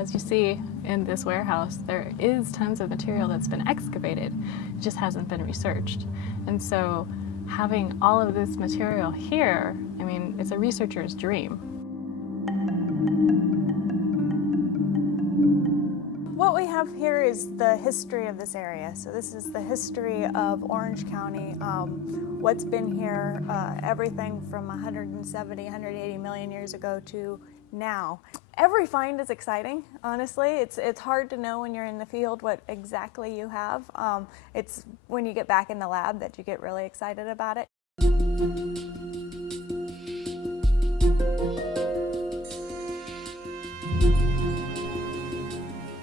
as you see in this warehouse, there is tons of material that's been excavated. It just hasn't been researched. And so having all of this material here, I mean, it's a researcher's dream. What we have here is the history of this area. So this is the history of Orange County, what's been here, everything from 170, 180 million years ago to now. Every find is exciting, honestly. It's hard to know when you're in the field what exactly you have. It's when you get back in the lab that you get really excited about it.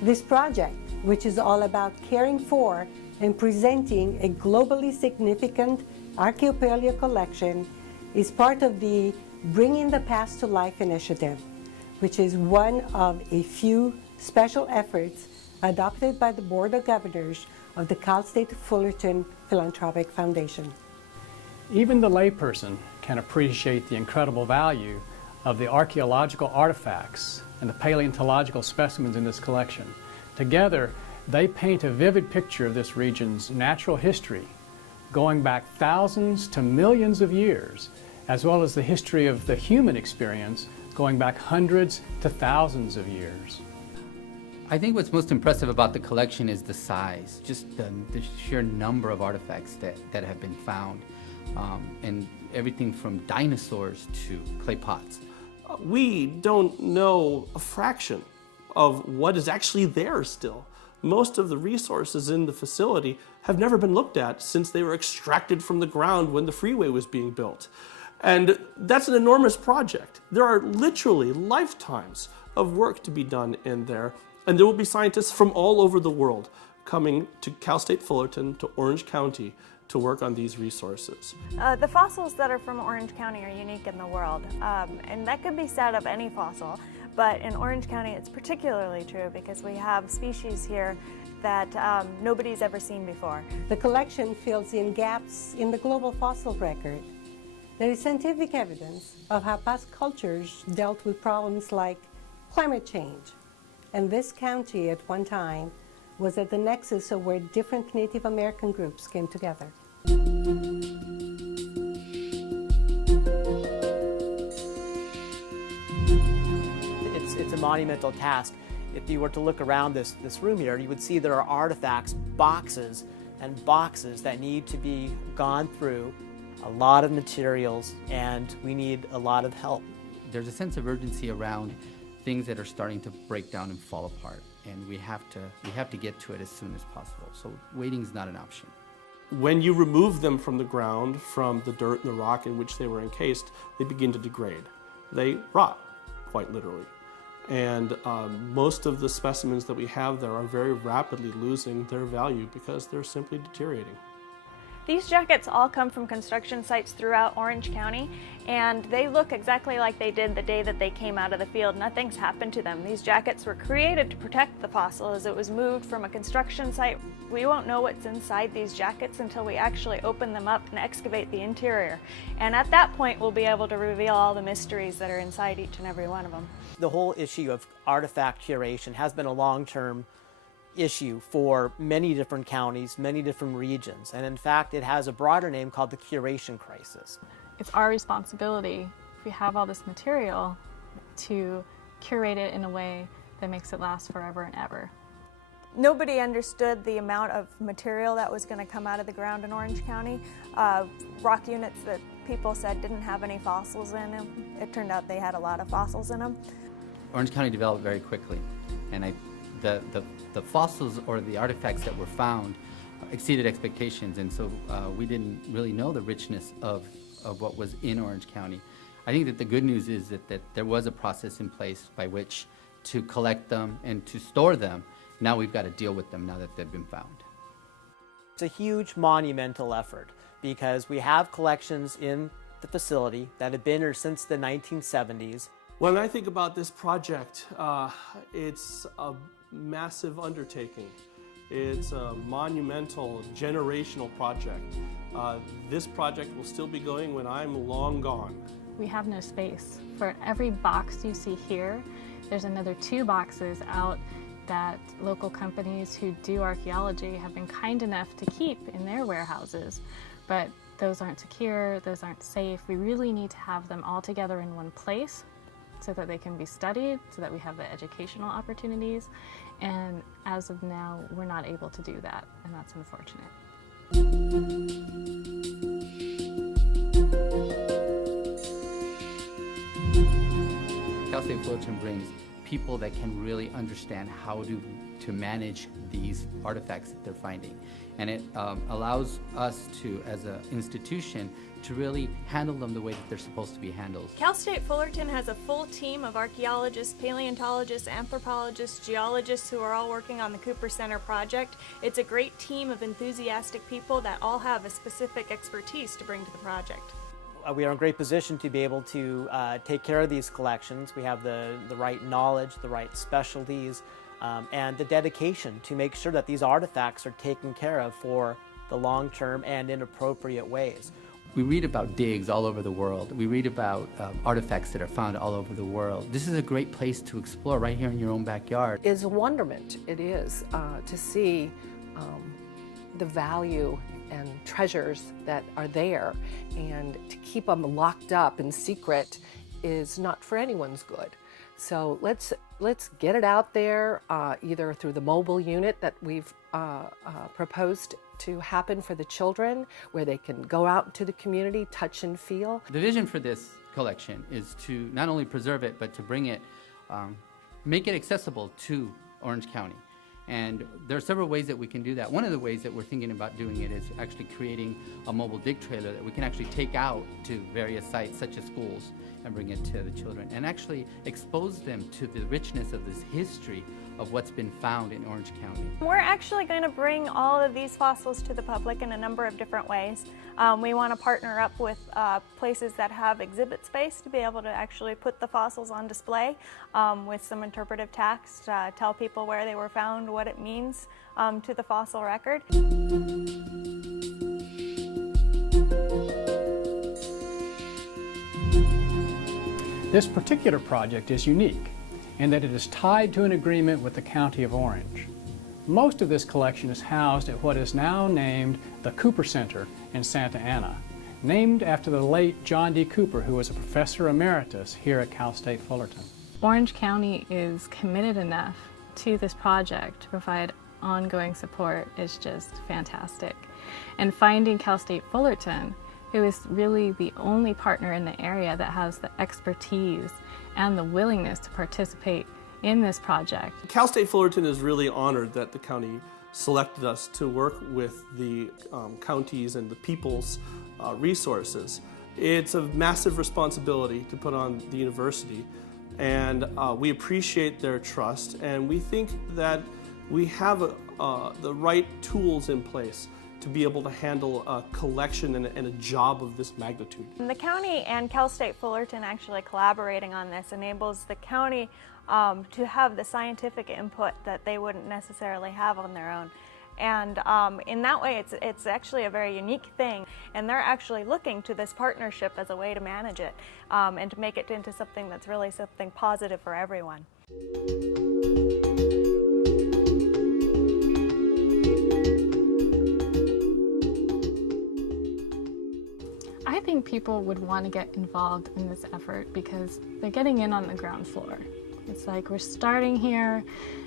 This project, which is all about caring for and presenting a globally significant archaeopaleo collection, is part of the Bringing the Past to Life initiative, which is one of a few special efforts adopted by the Board of Governors of the Cal State Fullerton Philanthropic Foundation. Even the layperson can appreciate the incredible value of the archaeological artifacts and the paleontological specimens in this collection. Together, they paint a vivid picture of this region's natural history, going back thousands to millions of years, as well as the history of the human experience going back hundreds to thousands of years. I think what's most impressive about the collection is the size, just the sheer number of artifacts that have been found, and everything from dinosaurs to clay pots. We don't know a fraction of what is actually there still. Most of the resources in the facility have never been looked at since they were extracted from the ground when the freeway was being built. And that's an enormous project. There are literally lifetimes of work to be done in there, and there will be scientists from all over the world coming to Cal State Fullerton, to Orange County, to work on these resources. The fossils that are from Orange County are unique in the world, and that could be said of any fossil, but in Orange County it's particularly true because we have species here that nobody's ever seen before. The collection fills in gaps in the global fossil record. There is scientific evidence of how past cultures dealt with problems like climate change, and this county at one time was at the nexus of where different Native American groups came together. It's a monumental task. If you were to look around this room here, you would see there are artifacts, boxes and boxes that need to be gone through, a lot of materials, and we need a lot of help. There's a sense of urgency around things that are starting to break down and fall apart, and we have to get to it as soon as possible. So waiting is not an option. When you remove them from the ground, from the dirt and the rock in which they were encased, they begin to degrade. They rot, quite literally. And most of the specimens that we have there are very rapidly losing their value because they're simply deteriorating. These jackets all come from construction sites throughout Orange County, and they look exactly like they did the day that they came out of the field. Nothing's happened to them. These jackets were created to protect the fossil as it was moved from a construction site. We won't know what's inside these jackets until we actually open them up and excavate the interior. And at that point, we'll be able to reveal all the mysteries that are inside each and every one of them. The whole issue of artifact curation has been a long-term issue for many different counties, many different regions, and in fact it has a broader name called the curation crisis. It's our responsibility, if we have all this material, to curate it in a way that makes it last forever and ever. Nobody understood the amount of material that was going to come out of the ground in Orange County. Rock units that people said didn't have any fossils in them, it turned out they had a lot of fossils in them. Orange County developed very quickly, and the fossils or the artifacts that were found exceeded expectations, and so we didn't really know the richness of what was in Orange County. I think that the good news is that there was a process in place by which to collect them and to store them. Now we've got to deal with them now that they've been found. It's a huge monumental effort because we have collections in the facility that have been here since the 1970s. When I think about this project, it's a massive undertaking. It's a monumental, generational project. This project will still be going when I'm long gone. We have no space. For every box you see here, There's another 2 boxes out that local companies who do archaeology have been kind enough to keep in their warehouses, but those aren't secure, those aren't safe. We really need to have them all together in one place so that they can be studied, so that we have the educational opportunities. And as of now, we're not able to do that, and that's unfortunate. State Fullerton brings people that can really understand how to manage these artifacts that they're finding. And it allows us to, as an institution, to really handle them the way that they're supposed to be handled. Cal State Fullerton has a full team of archaeologists, paleontologists, anthropologists, geologists who are all working on the Cooper Center project. It's a great team of enthusiastic people that all have a specific expertise to bring to the project. We are in great position to be able to take care of these collections. We have the right knowledge, the right specialties, and the dedication to make sure that these artifacts are taken care of for the long term and in appropriate ways. We read about digs all over the world. We read about artifacts that are found all over the world. This is a great place to explore right here in your own backyard. It's a wonderment, it is, to see the value and treasures that are there, and to keep them locked up in secret is not for anyone's good. So let's get it out there, either through the mobile unit that we've proposed to happen for the children, where they can go out into the community, touch and feel. The vision for this collection is to not only preserve it, but to bring it, make it accessible to Orange County. And there are several ways that we can do that. One of the ways that we're thinking about doing it is actually creating a mobile dig trailer that we can actually take out to various sites, such as schools, and bring it to the children, and actually expose them to the richness of this history of what's been found in Orange County. We're actually going to bring all of these fossils to the public in a number of different ways. We want to partner up with places that have exhibit space to be able to actually put the fossils on display with some interpretive text, tell people where they were found, what it means to the fossil record. This particular project is unique in that it is tied to an agreement with the County of Orange. Most of this collection is housed at what is now named the Cooper Center in Santa Ana, named after the late John D. Cooper, who was a professor emeritus here at Cal State Fullerton. Orange County is committed enough to this project to provide ongoing support is just fantastic. And finding Cal State Fullerton, who is really the only partner in the area that has the expertise and the willingness to participate in this project. Cal State Fullerton is really honored that the county selected us to work with the counties and the people's resources. It's a massive responsibility to put on the university, and we appreciate their trust, and we think that we have the right tools in place to be able to handle a collection and a job of this magnitude. The county and Cal State Fullerton actually collaborating on this enables the county to have the scientific input that they wouldn't necessarily have on their own. And in that way, it's actually a very unique thing, and they're actually looking to this partnership as a way to manage it and to make it into something that's really something positive for everyone. I think people would want to get involved in this effort because they're getting in on the ground floor. It's like we're starting here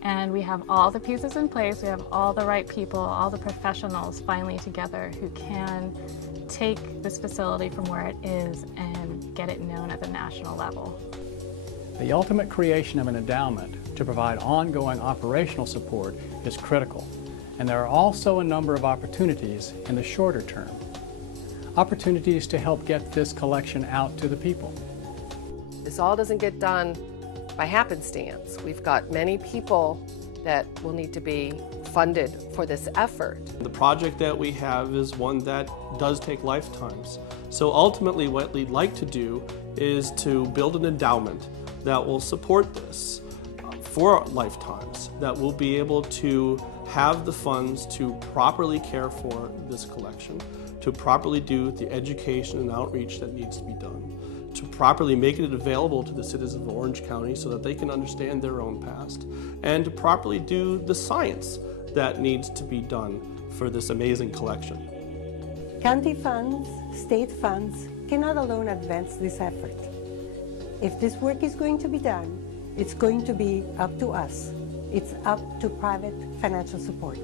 and we have all the pieces in place, we have all the right people, all the professionals finally together who can take this facility from where it is and get it known at the national level. The ultimate creation of an endowment to provide ongoing operational support is critical, and there are also a number of opportunities in the shorter term. Opportunities to help get this collection out to the people. This all doesn't get done by happenstance. We've got many people that will need to be funded for this effort. The project that we have is one that does take lifetimes. So ultimately what we'd like to do is to build an endowment that will support this for lifetimes, that will be able to have the funds to properly care for this collection, to properly do the education and outreach that needs to be done, to properly make it available to the citizens of Orange County so that they can understand their own past, and to properly do the science that needs to be done for this amazing collection. County funds, state funds cannot alone advance this effort. If this work is going to be done, it's going to be up to us. It's up to private financial support.